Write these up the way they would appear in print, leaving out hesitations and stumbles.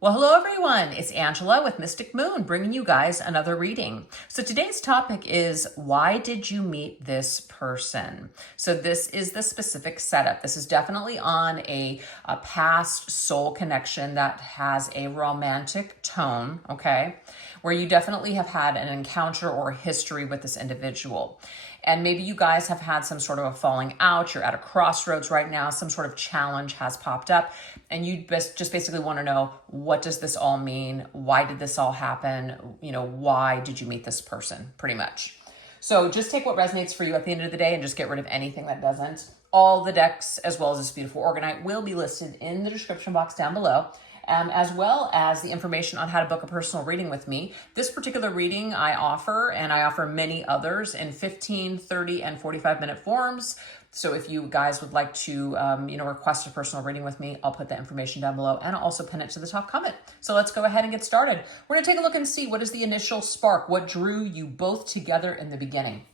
Well, hello everyone. It's Angela with Mystic Moon bringing you guys another reading. So today's topic is, why did you meet this person? So this is the specific setup. This is definitely on a past soul connection that has a romantic tone, okay? Where you definitely have had an encounter or a history with this individual. And maybe you guys have had some sort of a falling out. You're at a crossroads right now. Some sort of challenge has popped up. And you just basically want to know, what does this all mean? Why did this all happen? You know, why did you meet this person, pretty much? So just take what resonates for you at the end of the day and just get rid of anything that doesn't. All the decks, as well as this beautiful organite, will be listed in the description box down below. As well as the information on how to book a personal reading with me. This particular reading I offer, and I offer many others in 15, 30, and 45-minute forms. So if you guys would like to, request a personal reading with me, I'll put that information down below, and I'll also pin it to the top comment. So let's go ahead and get started. We're going to take a look and see, what is the initial spark? What drew you both together in the beginning?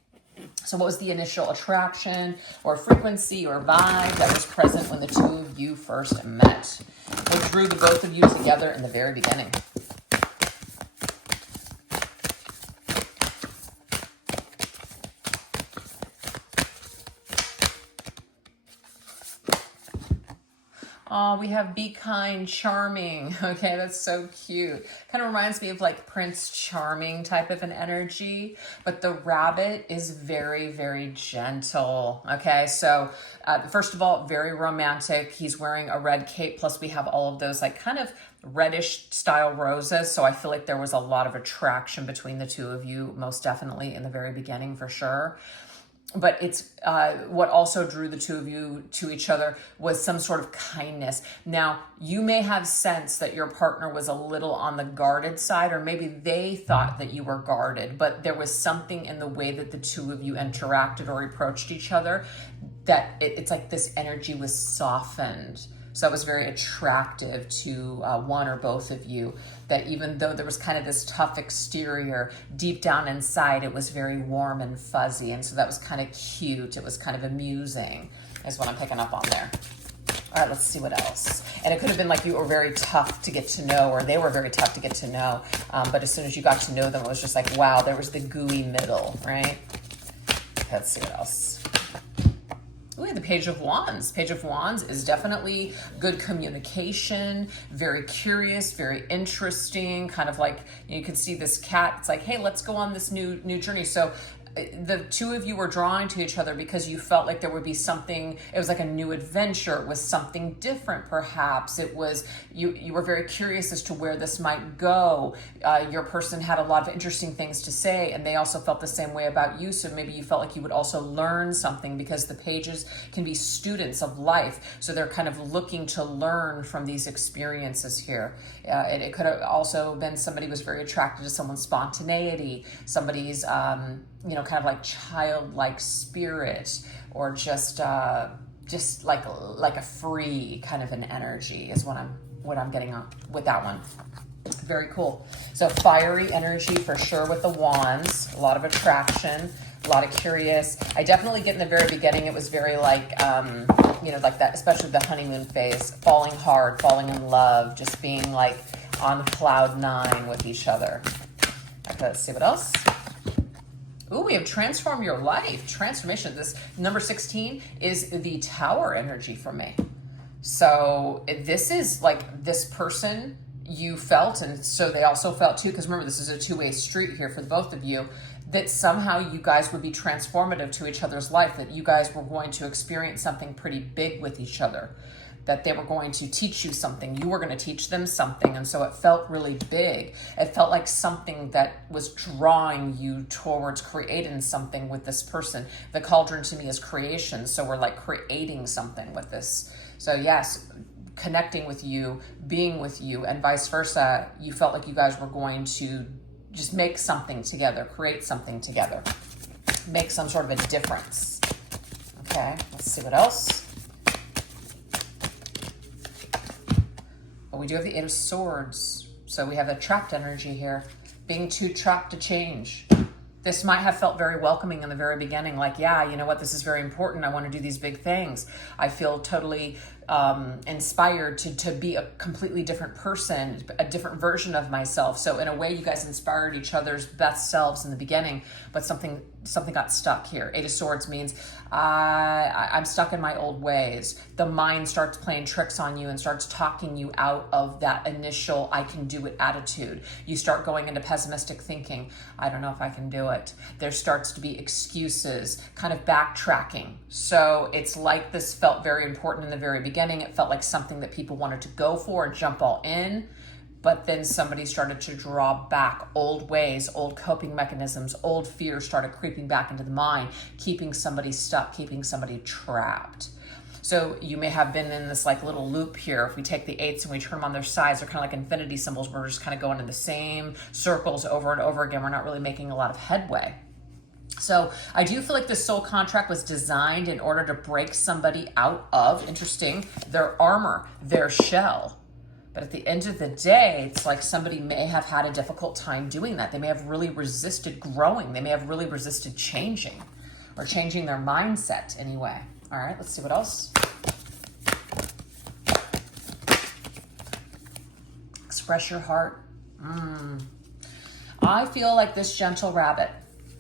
So what was the initial attraction or frequency or vibe that was present when the two of you first met? What drew the both of you together in the very beginning? Oh, we have Be Kind, Charming. Okay, that's so cute. Kind of reminds me of like Prince Charming type of an energy, but the rabbit is very, very gentle. Okay, so first of all, very romantic. He's wearing a red cape, plus we have all of those like kind of reddish style roses. So I feel like there was a lot of attraction between the two of you, most definitely in the very beginning for sure. But it's what also drew the two of you to each other was some sort of kindness. Now, you may have sensed that your partner was a little on the guarded side, or maybe they thought that you were guarded, but there was something in the way that the two of you interacted or approached each other that it's like this energy was softened. So that was very attractive to one or both of you, that even though there was kind of this tough exterior, deep down inside, it was very warm and fuzzy. And so that was kind of cute. It was kind of amusing, is what I'm picking up on there. All right, let's see what else. And it could have been like you were very tough to get to know, or they were very tough to get to know. But as soon as you got to know them, it was just like, wow, there was the gooey middle, right? Let's see what else. Ooh, the Page of Wands. Page of Wands is definitely good communication, very curious, very interesting, kind of like, you can see this cat. It's like, hey, let's go on this new journey. So the two of you were drawing to each other because you felt like there would be something, it was like a new adventure. It was something different, perhaps. It was, you were very curious as to where this might go. Your person had a lot of interesting things to say, and they also felt the same way about you. So maybe you felt like you would also learn something, because the pages can be students of life. So they're kind of looking to learn from these experiences here. It could have also been somebody was very attracted to someone's spontaneity, somebody's, kind of like childlike spirit, or just like a free kind of an energy is what I'm getting on with that one. Very cool. So fiery energy for sure with the wands, a lot of attraction, a lot of curious. I definitely get in the very beginning, it was very like, like that, especially the honeymoon phase, falling hard, falling in love, just being like on cloud 9 with each other. Okay, let's see what else. Ooh, we have transform your life, transformation. This number 16 is the Tower energy for me. So this is like this person you felt, and so they also felt too, because remember, this is a two-way street here for both of you, that somehow you guys would be transformative to each other's life, that you guys were going to experience something pretty big with each other, that they were going to teach you something, you were going to teach them something. And so it felt really big. It felt like something that was drawing you towards creating something with this person. The cauldron to me is creation. So we're like creating something with this. So yes, connecting with you, being with you, and vice versa. You felt like you guys were going to just make something together, create something together, make some sort of a difference. Okay, let's see what else. Well, we do have the Eight of Swords. So we have a trapped energy here, being too trapped to change. This might have felt very welcoming in the very beginning, like, yeah, you know what, this is very important. I want to do these big things. I feel totally inspired to be a completely different person, a different version of myself. So in a way, you guys inspired each other's best selves in the beginning, but something got stuck here. Eight of Swords means I'm stuck in my old ways. The mind starts playing tricks on you and starts talking you out of that initial I can do it attitude. You start going into pessimistic thinking. I don't know if I can do it. There starts to be excuses, kind of backtracking. So it's like this felt very important in the very beginning. It felt like something that people wanted to go for and jump all in. But then somebody started to draw back. Old ways, old coping mechanisms, old fears started creeping back into the mind, keeping somebody stuck, keeping somebody trapped. So you may have been in this like little loop here. If we take the eights and we turn them on their sides, they're kind of like infinity symbols. We're just kind of going in the same circles over and over again. We're not really making a lot of headway. So I do feel like this soul contract was designed in order to break somebody out of, interesting, their armor, their shell. But at the end of the day, it's like somebody may have had a difficult time doing that. They may have really resisted growing. They may have really resisted changing or changing their mindset anyway. All right, let's see what else. Express your heart. I feel like this gentle rabbit.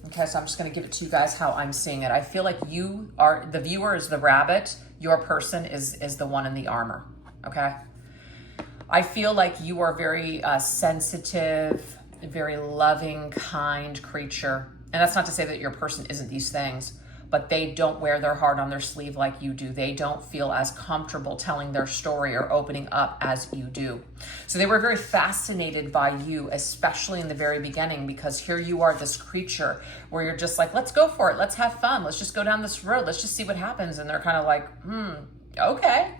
Okay, so I'm just going to give it to you guys how I'm seeing it. I feel like you are, the viewer is the rabbit. Your person is the one in the armor. Okay. I feel like you are very sensitive, very loving, kind creature. And that's not to say that your person isn't these things, but they don't wear their heart on their sleeve like you do. They don't feel as comfortable telling their story or opening up as you do. So they were very fascinated by you, especially in the very beginning, because here you are, this creature where you're just like, let's go for it. Let's have fun. Let's just go down this road. Let's just see what happens. And they're kind of like, okay,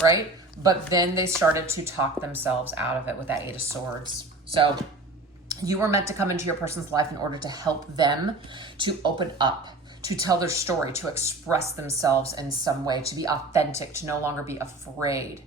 right? But then they started to talk themselves out of it with that Eight of Swords. So you were meant to come into your person's life in order to help them to open up, to tell their story, to express themselves in some way, to be authentic, to no longer be afraid.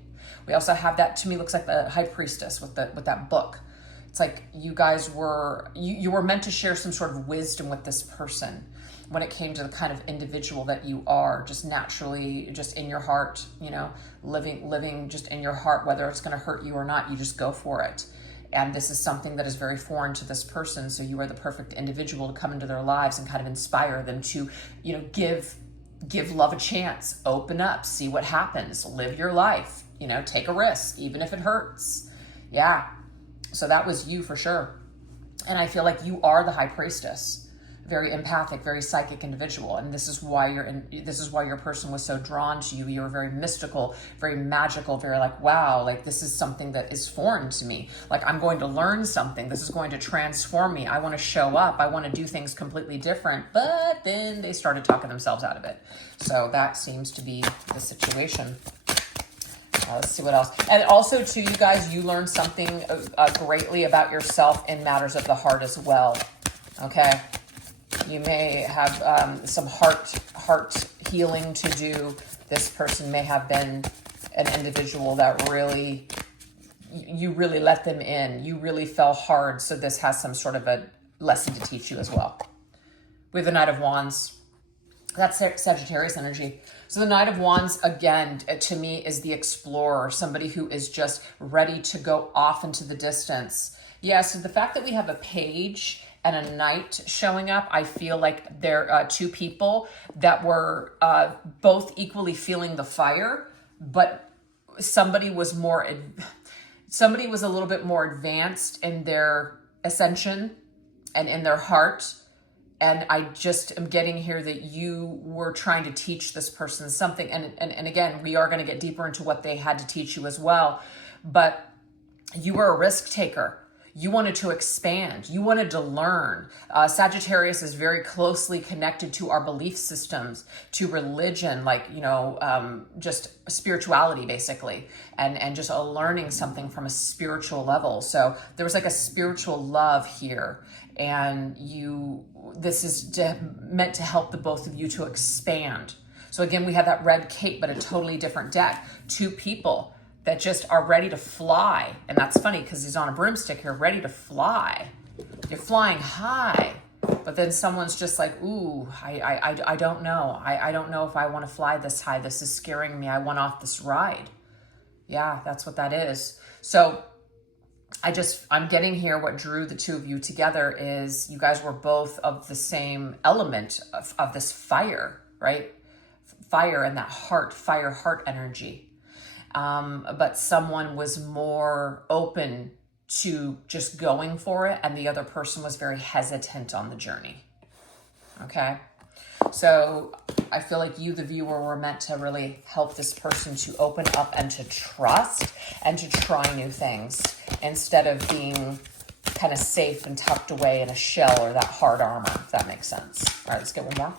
We also have that, to me, looks like the High Priestess with that book. It's like you guys were, you were meant to share some sort of wisdom with this person when it came to the kind of individual that you are, just naturally, just in your heart, you know, living just in your heart, whether it's going to hurt you or not, you just go for it. And this is something that is very foreign to this person. So you are the perfect individual to come into their lives and kind of inspire them to, you know, give love a chance, open up, see what happens, live your life, you know, take a risk, even if it hurts. Yeah. So that was you for sure. And I feel like you are the High Priestess. Very empathic, very psychic individual. And this is why your person was so drawn to you. You were very mystical, very magical, very like, wow, like this is something that is foreign to me. Like I'm going to learn something. This is going to transform me. I want to show up. I want to do things completely different. But then they started talking themselves out of it. So that seems to be the situation. Let's see what else. And also too, you guys, you learned something greatly about yourself in matters of the heart as well. Okay. You may have some heart healing to do. This person may have been an individual that really, you really let them in. You really fell hard. So this has some sort of a lesson to teach you as well. We have the Knight of Wands. That's Sagittarius energy. So the Knight of Wands, again, to me is the explorer, somebody who is just ready to go off into the distance. Yeah, so the fact that we have a page and a knight showing up, I feel like they're two people that were both equally feeling the fire, but somebody was a little bit more advanced in their ascension and in their heart. And I just am getting here that you were trying to teach this person something. And again, we are going to get deeper into what they had to teach you as well. But you were a risk taker. You wanted to expand. You wanted to learn. Sagittarius is very closely connected to our belief systems, to religion, like, you know, just spirituality, basically, and just learning something from a spiritual level. So there was like a spiritual love here. And this is meant to help the both of you to expand. So again, we have that red cape, but a totally different deck. Two people that just are ready to fly. And that's funny because he's on a broomstick here, ready to fly. You're flying high. but then someone's just like, ooh, I don't know. I don't know if I want to fly this high. This is scaring me. I want off this ride. Yeah, that's what that is. So I'm getting here, what drew the two of you together is you guys were both of the same element of this fire, right? Fire and that fire heart energy. But someone was more open to just going for it, and the other person was very hesitant on the journey. Okay? So I feel like you, the viewer, were meant to really help this person to open up and to trust and to try new things instead of being kind of safe and tucked away in a shell or that hard armor, if that makes sense. All right, let's get one more.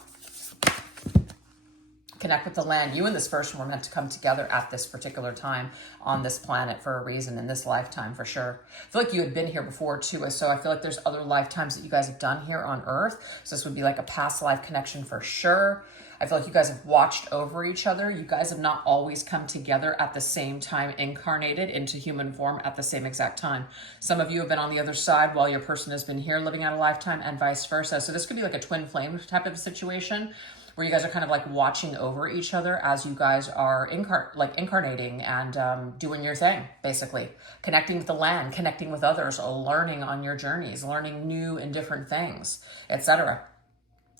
Connect with the land. You and this person were meant to come together at this particular time on this planet for a reason, in this lifetime for sure. I feel like you had been here before too, so I feel like there's other lifetimes that you guys have done here on Earth. So this would be like a past life connection for sure. I feel like you guys have watched over each other. You guys have not always come together at the same time, incarnated into human form at the same exact time. Some of you have been on the other side while your person has been here living out a lifetime, and vice versa. So this could be like a twin flame type of situation, where you guys are kind of like watching over each other as you guys are incarnating and doing your thing, basically. Connecting with the land, connecting with others, learning on your journeys, learning new and different things, etc.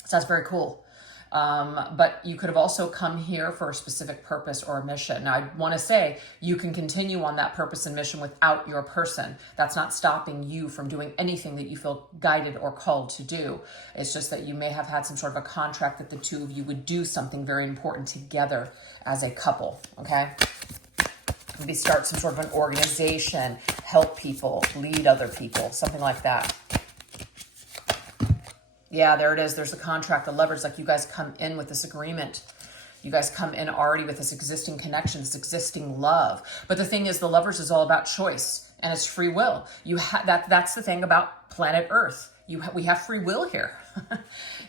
So that's very cool. But you could have also come here for a specific purpose or a mission. Now, I want to say you can continue on that purpose and mission without your person. That's not stopping you from doing anything that you feel guided or called to do. It's just that you may have had some sort of a contract that the two of you would do something very important together as a couple, okay? Maybe start some sort of an organization, help people, lead other people, something like that. Yeah, there it is. There's the contract, the leverage. Like you guys come in with this agreement. You guys come in already with this existing connection, this existing love. But the thing is, the leverage is all about choice and it's free will. That's the thing about planet Earth. We have free will here.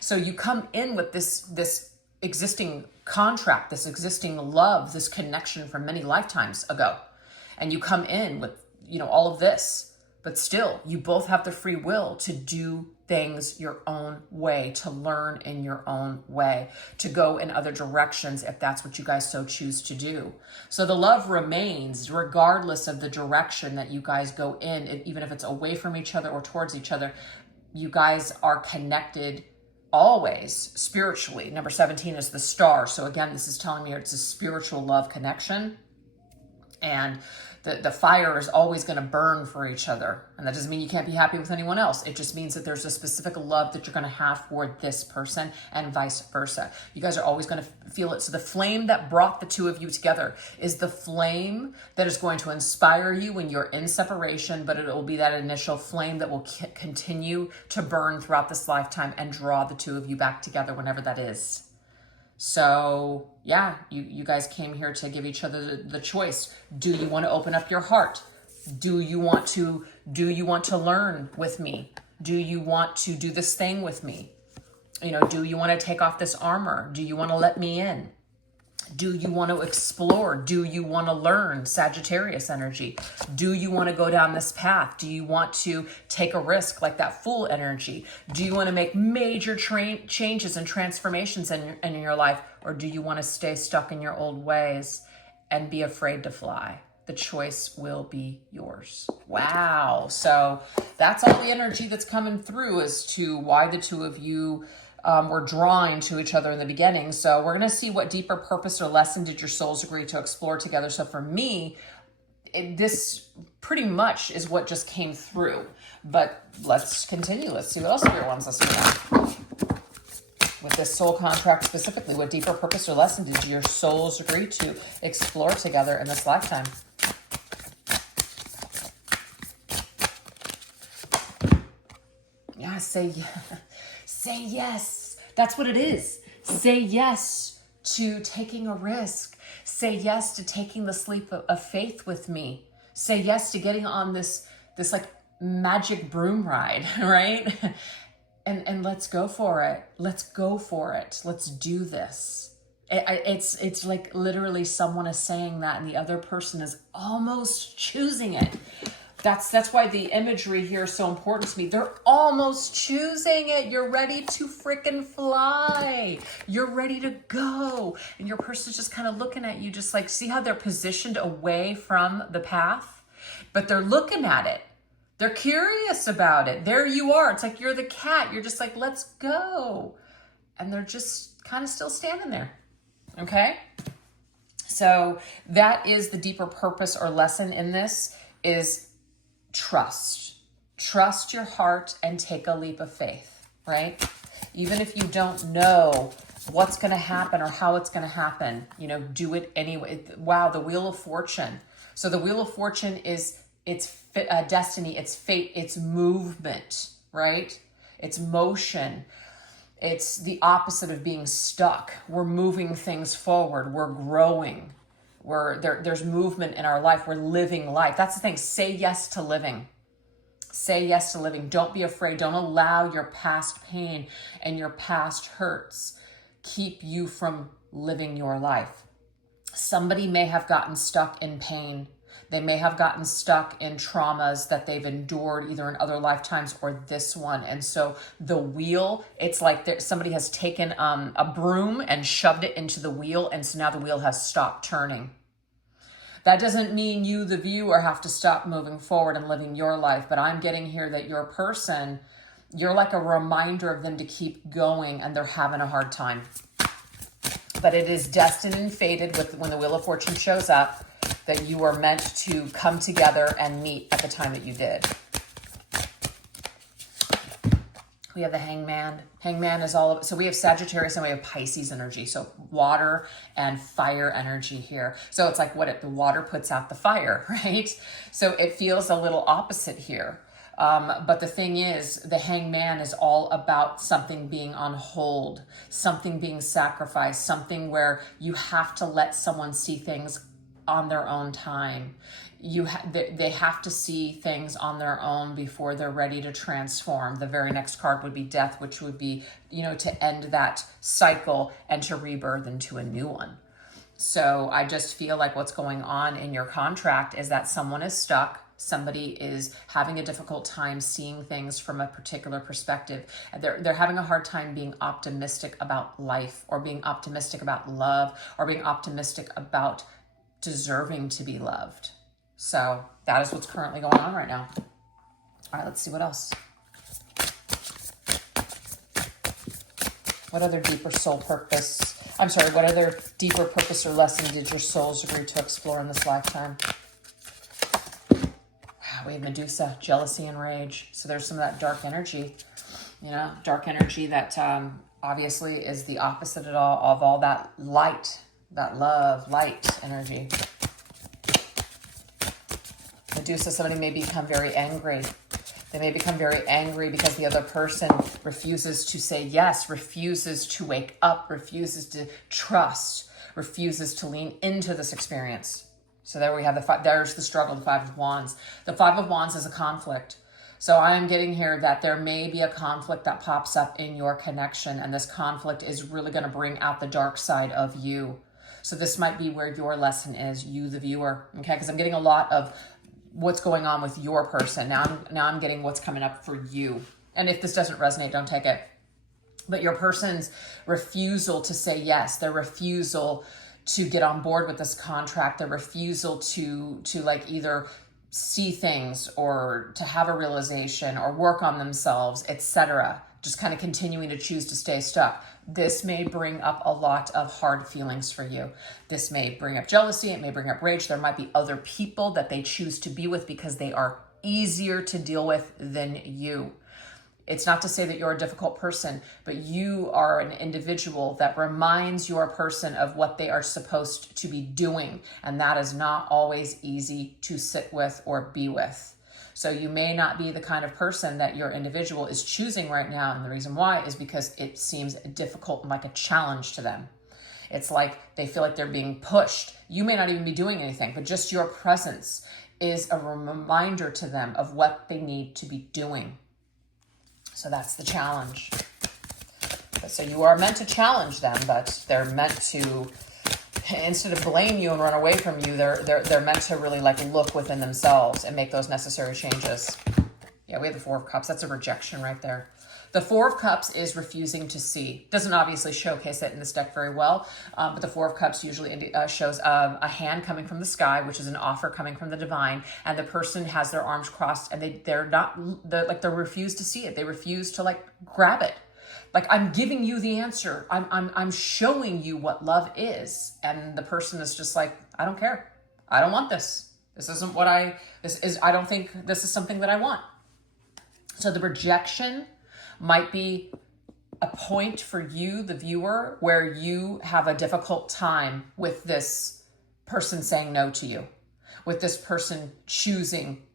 So you come in with this existing contract, this existing love, this connection from many lifetimes ago. And you come in with, all of this, but still you both have the free will to do things your own way, to learn in your own way, to go in other directions if that's what you guys so choose to do. So the love remains regardless of the direction that you guys go in, even if it's away from each other or towards each other. You guys are connected always spiritually. Number 17 is the star. So again, this is telling me it's a spiritual love connection. And the fire is always going to burn for each other. And that doesn't mean you can't be happy with anyone else. It just means that there's a specific love that you're going to have for this person and vice versa. You guys are always going to feel it. So the flame that brought the two of you together is the flame that is going to inspire you when you're in separation, but it will be that initial flame that will continue to burn throughout this lifetime and draw the two of you back together whenever that is. So yeah, you guys came here to give each other the choice. Do you want to open up your heart? Do you want to learn with me? Do you want to do this thing with me? Do you want to take off this armor? Do you want to let me in? Do you want to explore? Do you want to learn? Sagittarius energy. Do you want to go down this path? Do you want to take a risk like that Fool energy? Do you want to make major changes and transformations in your life? Or do you want to stay stuck in your old ways and be afraid to fly? The choice will be yours. Wow. So that's all the energy that's coming through as to why the two of you were drawn to each other in the beginning. So we're going to see what deeper purpose or lesson did your souls agree to explore together. So for me, this pretty much is what just came through. But let's continue. Let's see what else Spirit wants us to know. With this soul contract specifically, what deeper purpose or lesson did your souls agree to explore together in this lifetime? Yeah, say yes. That's what it is. Say yes to taking a risk. Say yes to taking the leap of faith with me. Say yes to getting on this like magic broom ride, right? And let's go for it. Let's go for it. Let's do this. It's like literally someone is saying that and the other person is almost choosing it. That's why the imagery here is so important to me. They're almost choosing it. You're ready to freaking fly. You're ready to go. And your person's just kind of looking at you, just like, see how they're positioned away from the path? But they're looking at it. They're curious about it. There you are. It's like you're the cat. You're just like, let's go. And they're just kind of still standing there. Okay? So that is the deeper purpose or lesson in this is trust. Trust your heart and take a leap of faith, right? Even if you don't know what's going to happen or how it's going to happen, you know, do it anyway. Wow, the Wheel of Fortune. So the Wheel of Fortune is it's destiny, it's fate, it's movement, right? It's motion. It's the opposite of being stuck. We're moving things forward. We're growing. There's movement in our life. We're living life. That's the thing. Say yes to living. Say yes to living. Don't be afraid. Don't allow your past pain and your past hurts keep you from living your life. Somebody may have gotten stuck in pain. They may have gotten stuck in traumas that they've endured either in other lifetimes or this one. And so the wheel, it's like somebody has taken a broom and shoved it into the wheel. And so now the wheel has stopped turning. That doesn't mean you, the viewer, have to stop moving forward and living your life. But I'm getting here that your person, you're like a reminder of them to keep going and they're having a hard time. But it is destined and fated when the Wheel of Fortune shows up that you are meant to come together and meet at the time that you did. We have the Hangman. Hangman is all of it. So we have Sagittarius and we have Pisces energy. So water and fire energy here. So it's like the water puts out the fire, right? So it feels a little opposite here. But the thing is, the Hangman is all about something being on hold, something being sacrificed, something where you have to let someone see things on their own time. They have to see things on their own before they're ready to transform. The very next card would be Death, which would be, to end that cycle and to rebirth into a new one. So I just feel like what's going on in your contract is that someone is stuck. Somebody is having a difficult time seeing things from a particular perspective. They're having a hard time being optimistic about life or being optimistic about love or being optimistic about deserving to be loved. So that is what's currently going on right now. All right, let's see what else. What other deeper soul purpose? What other deeper purpose or lesson did your souls agree to explore in this lifetime? We have Medusa, jealousy and rage. So there's some of that dark energy, dark energy that obviously is the opposite of all that light, that love, light energy. Medusa, somebody may become very angry. They may become very angry because the other person refuses to say yes, refuses to wake up, refuses to trust, refuses to lean into this experience. So there we have there's the struggle, the Five of Wands. The Five of Wands is a conflict. So I am getting here that there may be a conflict that pops up in your connection, and this conflict is really going to bring out the dark side of you. So this might be where your lesson is, you the viewer, okay? Because I'm getting a lot of what's going on with your person. Now I'm getting what's coming up for you. And if this doesn't resonate, don't take it. But your person's refusal to say yes, their refusal to get on board with this contract, the refusal to like either see things or to have a realization or work on themselves, etc. Just kind of continuing to choose to stay stuck. This may bring up a lot of hard feelings for you. This may bring up jealousy. It may bring up rage. There might be other people that they choose to be with because they are easier to deal with than you. It's not to say that you're a difficult person, but you are an individual that reminds your person of what they are supposed to be doing. And that is not always easy to sit with or be with. So you may not be the kind of person that your individual is choosing right now. And the reason why is because it seems difficult and like a challenge to them. It's like they feel like they're being pushed. You may not even be doing anything, but just your presence is a reminder to them of what they need to be doing. So that's the challenge. So you are meant to challenge them, but they're meant to instead of blame you and run away from you, they're meant to really like look within themselves and make those necessary changes. Yeah, we have the Four of Cups. That's a rejection right there. The Four of Cups is refusing to see. Doesn't obviously showcase it in this deck very well, but the Four of Cups usually shows a hand coming from the sky, which is an offer coming from the divine, and the person has their arms crossed, and they refuse to see it. They refuse to like grab it. Like, I'm giving you the answer. I'm showing you what love is, and the person is just like, I don't care. I don't want this. This isn't what I don't think this is something that I want. So the rejection might be a point for you, the viewer, where you have a difficult time with this person saying no to you, with this person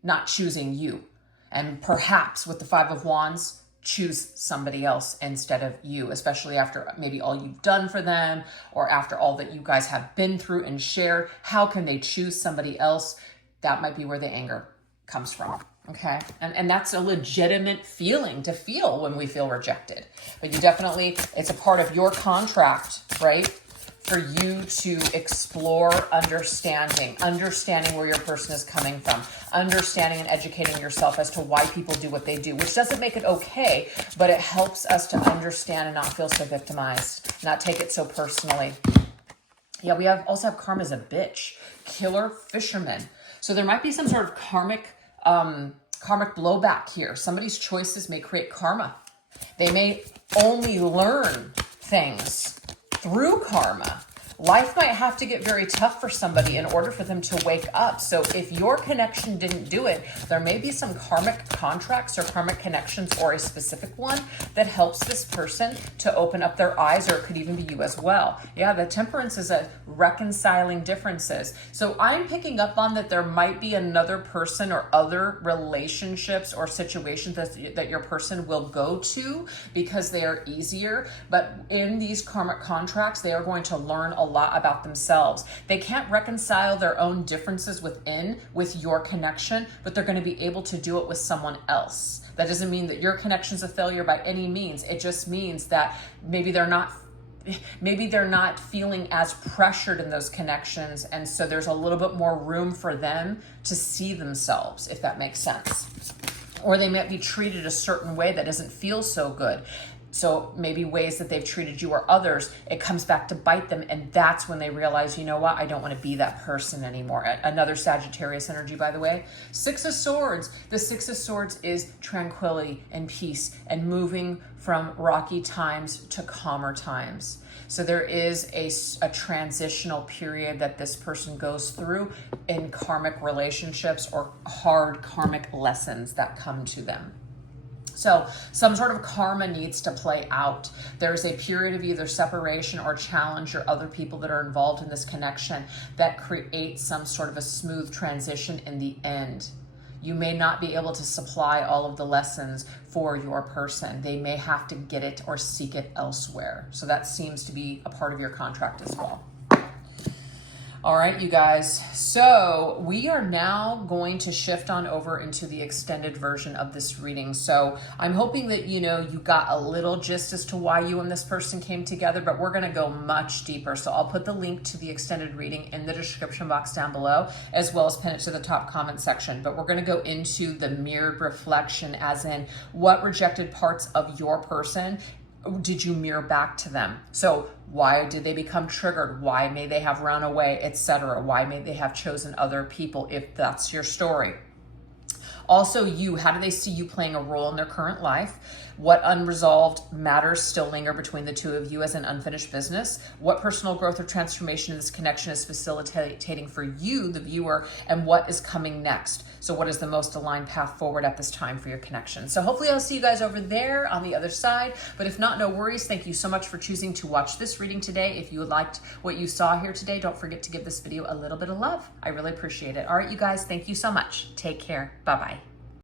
not choosing you. And perhaps with the Five of Wands, choose somebody else instead of you, especially after maybe all you've done for them or after all that you guys have been through and shared. How can they choose somebody else? That might be where the anger comes from. Okay. And that's a legitimate feeling to feel when we feel rejected. But you definitely, it's a part of your contract, right? For you to explore understanding where your person is coming from, understanding and educating yourself as to why people do what they do, which doesn't make it okay, but it helps us to understand and not feel so victimized, not take it so personally. Yeah, we also have karma as a bitch, killer, fisherman. So there might be some sort of karmic blowback here. Somebody's choices may create karma. They may only learn things through karma. Life might have to get very tough for somebody in order for them to wake up. So if your connection didn't do it, there may be some karmic contracts or karmic connections or a specific one that helps this person to open up their eyes, or it could even be you as well. Yeah, the Temperance is a reconciling differences. So I'm picking up on that there might be another person or other relationships or situations that your person will go to because they are easier. But in these karmic contracts, they are going to learn a lot about themselves. They can't reconcile their own differences with your connection, but they're going to be able to do it with someone else. That doesn't mean that your connection's a failure by any means. It just means that maybe they're not feeling as pressured in those connections, and so there's a little bit more room for them to see themselves, if that makes sense. Or they might be treated a certain way that doesn't feel so good. So maybe ways that they've treated you or others, it comes back to bite them. And that's when they realize, you know what, I don't want to be that person anymore. Another Sagittarius energy, by the way. Six of Swords. The Six of Swords is tranquility and peace and moving from rocky times to calmer times. So there is a transitional period that this person goes through in karmic relationships or hard karmic lessons that come to them. So some sort of karma needs to play out. There's a period of either separation or challenge or other people that are involved in this connection that create some sort of a smooth transition in the end. You may not be able to supply all of the lessons for your person. They may have to get it or seek it elsewhere. So that seems to be a part of your contract as well. All right, you guys. So we are now going to shift on over into the extended version of this reading. So I'm hoping that, you got a little gist as to why you and this person came together, but we're going to go much deeper. So I'll put the link to the extended reading in the description box down below, as well as pin it to the top comment section. But we're going to go into the mirrored reflection, as in what rejected parts of your person did you mirror back to them? So why did they become triggered? Why may they have run away, etc.? Why may they have chosen other people, if that's your story? Also, how do they see you playing a role in their current life? What unresolved matters still linger between the two of you as an unfinished business? What personal growth or transformation in this connection is facilitating for you, the viewer, and what is coming next? So what is the most aligned path forward at this time for your connection? So hopefully I'll see you guys over there on the other side. But if not, no worries. Thank you so much for choosing to watch this reading today. If you liked what you saw here today, don't forget to give this video a little bit of love. I really appreciate it. All right, you guys, thank you so much. Take care. Bye-bye.